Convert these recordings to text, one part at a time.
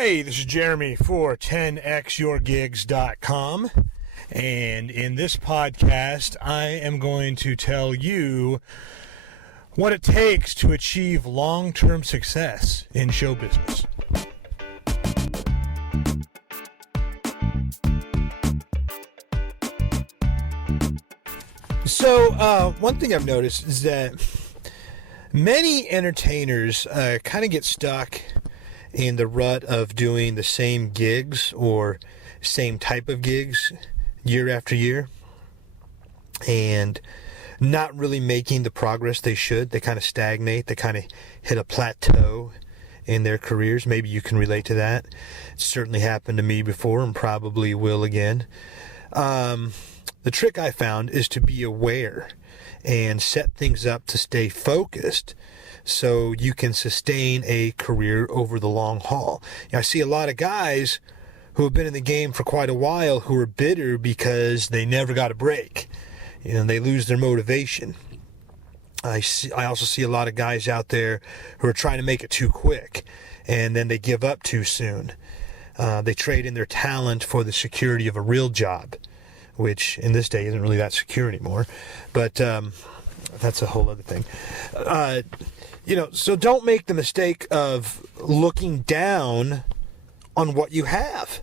Hey, this is Jeremy for 10xyourgigs.com, and in this podcast, I am going to tell you what it takes to achieve long-term success in show business. So, one thing I've noticed is that many entertainers kind of get stuck in the rut of doing the same gigs or same type of gigs year after year and not really making the progress they should. They kind of stagnate. They kind of hit a plateau in their careers. Maybe you can relate to that. It's certainly happened to me before and probably will again. The trick I found is to be aware and set things up to stay focused so you can sustain a career over the long haul. I see a lot of guys who have been in the game for quite a while who are bitter because they never got a break. They lose their motivation. I also see a lot of guys out there who are trying to make it too quick, and then they give up too soon. They trade in their talent for the security of a real job, which in this day isn't really that secure anymore. But that's a whole other thing. So don't make the mistake of looking down on what you have.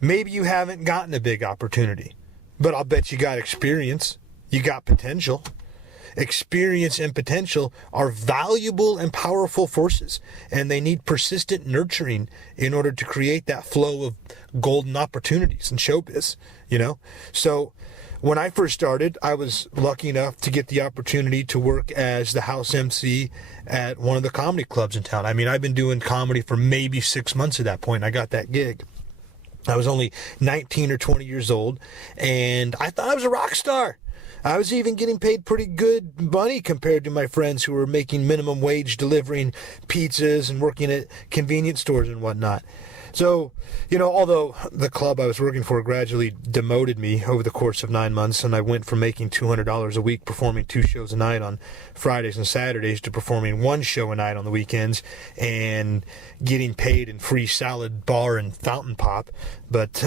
Maybe you haven't gotten a big opportunity, but I'll bet you got experience. You got potential. Experience and potential are valuable and powerful forces, and they need persistent nurturing in order to create that flow of golden opportunities in showbiz, So when I first started, I was lucky enough to get the opportunity to work as the house MC at one of the comedy clubs in town. I've been doing comedy for maybe 6 months at that point. I got that gig. I was only 19 or 20 years old, and I thought I was a rock star. I was even getting paid pretty good money compared to my friends who were making minimum wage delivering pizzas and working at convenience stores and whatnot. So, although the club I was working for gradually demoted me over the course of 9 months, and I went from making $200 a week performing 2 shows a night on Fridays and Saturdays to performing 1 show a night on the weekends and getting paid in free salad bar and fountain pop. But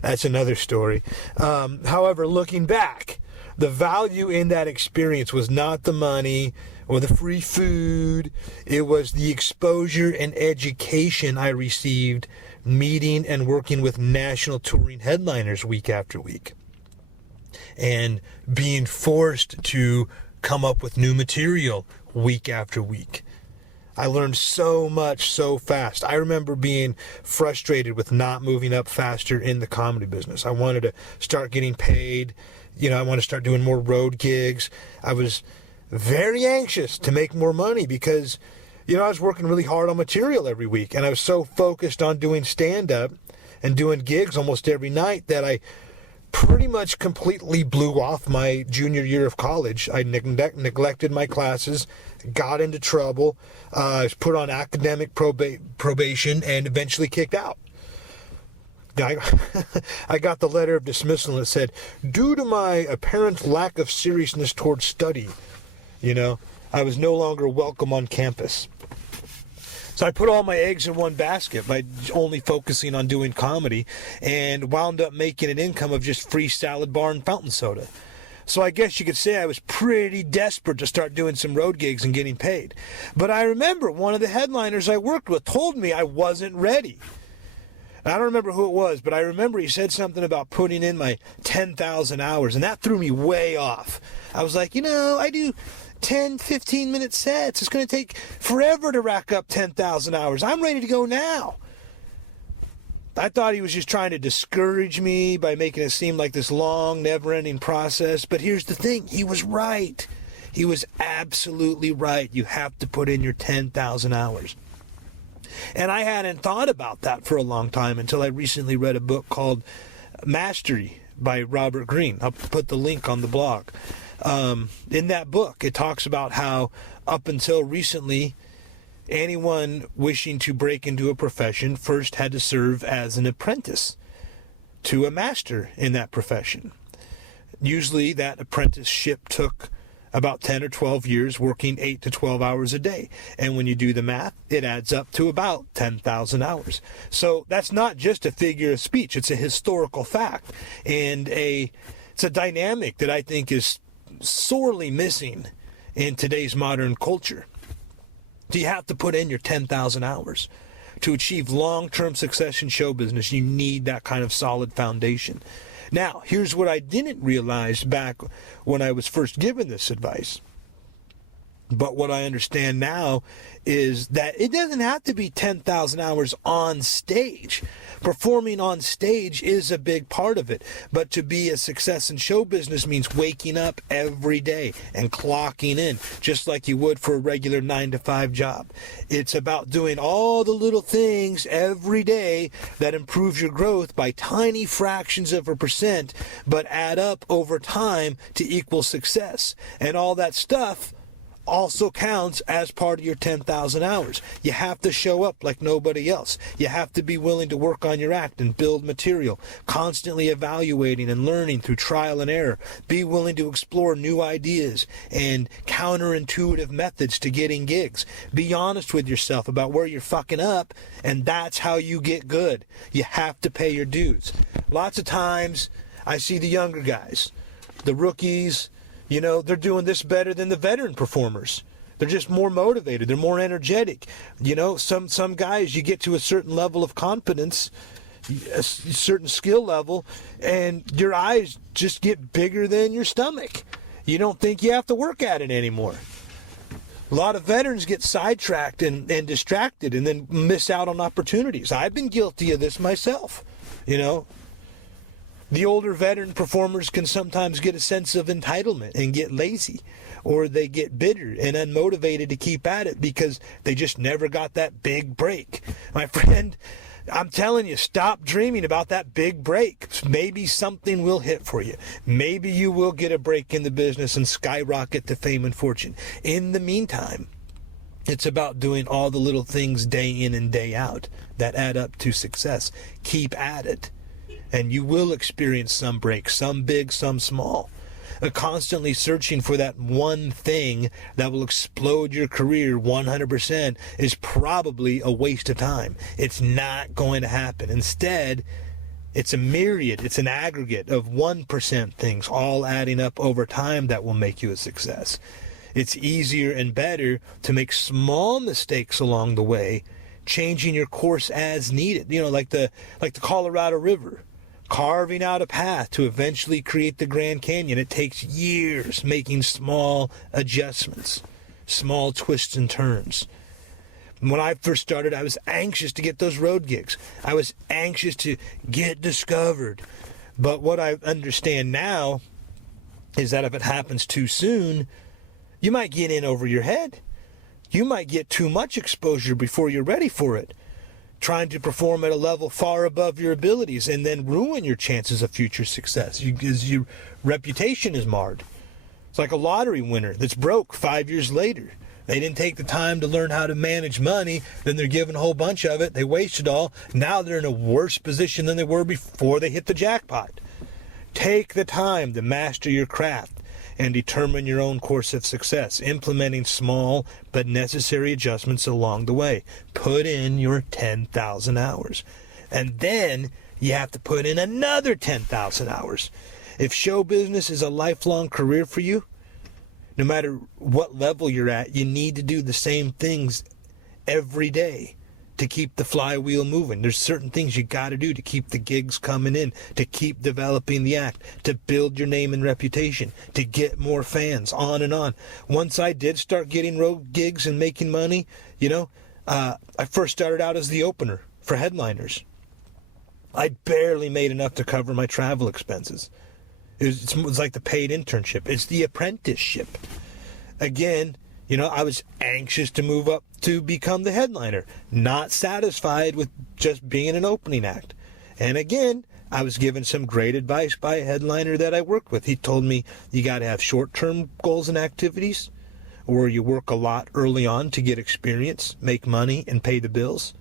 that's another story. However, looking back, the value in that experience was not the money or the free food. It was the exposure and education I received meeting and working with national touring headliners week after week and being forced to come up with new material week after week. I learned so much so fast. I remember being frustrated with not moving up faster in the comedy business. I wanted to start getting paid. I want to start doing more road gigs. I was very anxious to make more money because, I was working really hard on material every week, and I was so focused on doing stand-up and doing gigs almost every night that I pretty much completely blew off my junior year of college. I neglected my classes, got into trouble, was put on academic probation, and eventually kicked out. I got the letter of dismissal and it said, due to my apparent lack of seriousness towards study, I was no longer welcome on campus. So I put all my eggs in one basket by only focusing on doing comedy and wound up making an income of just free salad bar and fountain soda. So I guess you could say I was pretty desperate to start doing some road gigs and getting paid. But I remember one of the headliners I worked with told me I wasn't ready. I don't remember who it was, but I remember he said something about putting in my 10,000 hours, and that threw me way off. I was like, I do 10, 15-minute sets. It's going to take forever to rack up 10,000 hours. I'm ready to go now. I thought he was just trying to discourage me by making it seem like this long, never-ending process, but here's the thing. He was right. He was absolutely right. You have to put in your 10,000 hours. And I hadn't thought about that for a long time until I recently read a book called Mastery by Robert Greene. I'll put the link on the blog. In that book, it talks about how up until recently, anyone wishing to break into a profession first had to serve as an apprentice to a master in that profession. Usually that apprenticeship took about 10 or 12 years working 8 to 12 hours a day. And when you do the math, it adds up to about 10,000 hours. So that's not just a figure of speech. It's a historical fact. And it's a dynamic that I think is sorely missing in today's modern culture. Do you have to put in your 10,000 hours? To achieve long-term success in show business, you need that kind of solid foundation. Now, here's what I didn't realize back when I was first given this advice. But what I understand now is that it doesn't have to be 10,000 hours on stage. Performing on stage is a big part of it. But to be a success in show business means waking up every day and clocking in, just like you would for a regular 9-to-5 job. It's about doing all the little things every day that improve your growth by tiny fractions of a percent, but add up over time to equal success. And all that stuff also counts as part of your 10,000 hours. You have to show up like nobody else. You have to be willing to work on your act and build material, constantly evaluating and learning through trial and error. Be willing to explore new ideas and counterintuitive methods to getting gigs. Be honest with yourself about where you're fucking up, and that's how you get good. You have to pay your dues. Lots of times I see the younger guys, the rookies, they're doing this better than the veteran performers. They're just more motivated. They're more energetic. Some guys, you get to a certain level of confidence, a certain skill level, and your eyes just get bigger than your stomach. You don't think you have to work at it anymore. A lot of veterans get sidetracked and distracted and then miss out on opportunities. I've been guilty of this myself, The older veteran performers can sometimes get a sense of entitlement and get lazy, or they get bitter and unmotivated to keep at it because they just never got that big break. My friend, I'm telling you, stop dreaming about that big break. Maybe something will hit for you. Maybe you will get a break in the business and skyrocket to fame and fortune. In the meantime, it's about doing all the little things day in and day out that add up to success. Keep at it. And you will experience some breaks, some big, some small. Constantly searching for that one thing that will explode your career 100% is probably a waste of time. It's not going to happen. Instead, it's a myriad, it's an aggregate of 1% things all adding up over time that will make you a success. It's easier and better to make small mistakes along the way, changing your course as needed. Like the Colorado River. Carving out a path to eventually create the Grand Canyon. It takes years making small adjustments, small twists and turns. When I first started, I was anxious to get those road gigs. I was anxious to get discovered. But what I understand now is that if it happens too soon, you might get in over your head. You might get too much exposure before you're ready for it, trying to perform at a level far above your abilities, and then ruin your chances of future success because your reputation is marred. It's like a lottery winner that's broke 5 years later. They didn't take the time to learn how to manage money, then they're given a whole bunch of it, they waste it all, now they're in a worse position than they were before they hit the jackpot. Take the time to master your craft and determine your own course of success, implementing small but necessary adjustments along the way. Put in your 10,000 hours. And then you have to put in another 10,000 hours. If show business is a lifelong career for you, no matter what level you're at, you need to do the same things every day to keep the flywheel moving. There's certain things you got to do to keep the gigs coming in, to keep developing the act, to build your name and reputation, to get more fans, on and on. Once I did start getting road gigs and making money, I first started out as the opener for headliners. I barely made enough to cover my travel expenses. It was like the paid internship. It's the apprenticeship. Again, I was anxious to move up to become the headliner, not satisfied with just being an opening act. And again, I was given some great advice by a headliner that I worked with. He told me you got to have short-term goals and activities where you work a lot early on to get experience, make money, and pay the bills.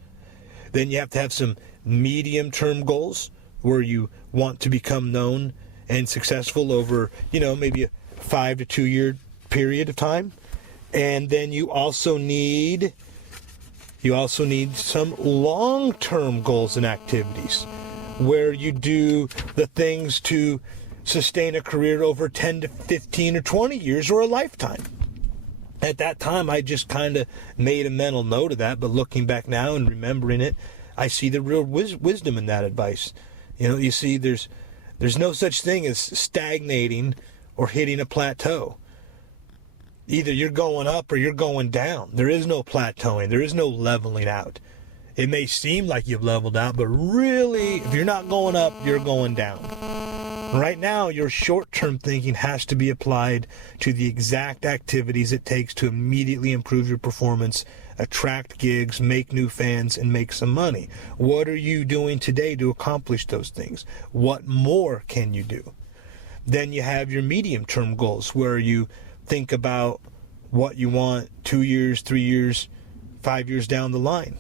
Then you have to have some medium-term goals where you want to become known and successful over, maybe a 5 to 2 year period of time. And then you also need some long-term goals and activities where you do the things to sustain a career over 10 to 15 or 20 years or a lifetime. At that time, I just kind of made a mental note of that, but looking back now and remembering it, I see the real wisdom in that advice. You see, there's no such thing as stagnating or hitting a plateau. Either you're going up or you're going down. There is no plateauing. There is no leveling out. It may seem like you've leveled out, but really, if you're not going up, you're going down. Right now, your short-term thinking has to be applied to the exact activities it takes to immediately improve your performance, attract gigs, make new fans, and make some money. What are you doing today to accomplish those things? What more can you do? Then you have your medium-term goals, where you think about what you want 2 years, 3 years, 5 years down the line.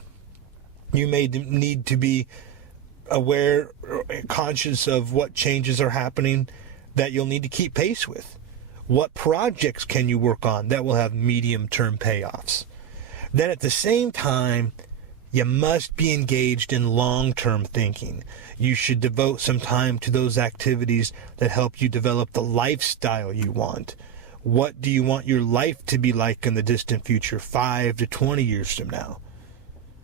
You may need to be aware, conscious of what changes are happening that you'll need to keep pace with. What projects can you work on that will have medium-term payoffs? Then at the same time, you must be engaged in long-term thinking. You should devote some time to those activities that help you develop the lifestyle you want. What do you want your life to be like in the distant future, 5 to 20 years from now?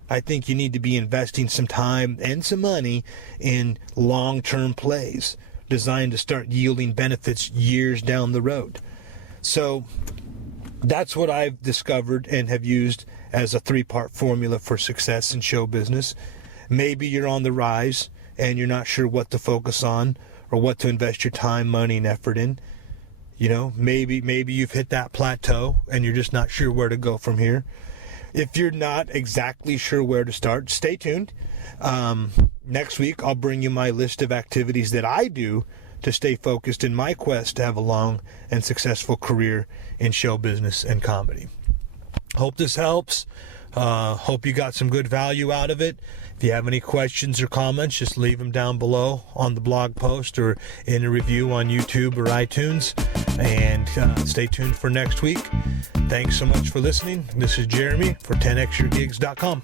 I think you need to be investing some time and some money in long-term plays designed to start yielding benefits years down the road. So that's what I've discovered and have used as a 3-part formula for success in show business. Maybe you're on the rise and you're not sure what to focus on or what to invest your time, money, and effort in. Maybe you've hit that plateau and you're just not sure where to go from here. If you're not exactly sure where to start, stay tuned. Next week, I'll bring you my list of activities that I do to stay focused in my quest to have a long and successful career in show business and comedy. Hope this helps. Hope you got some good value out of it. If you have any questions or comments, just leave them down below on the blog post or in a review on YouTube or iTunes. And stay tuned for next week. Thanks so much for listening. This is Jeremy for 10xyourgigs.com.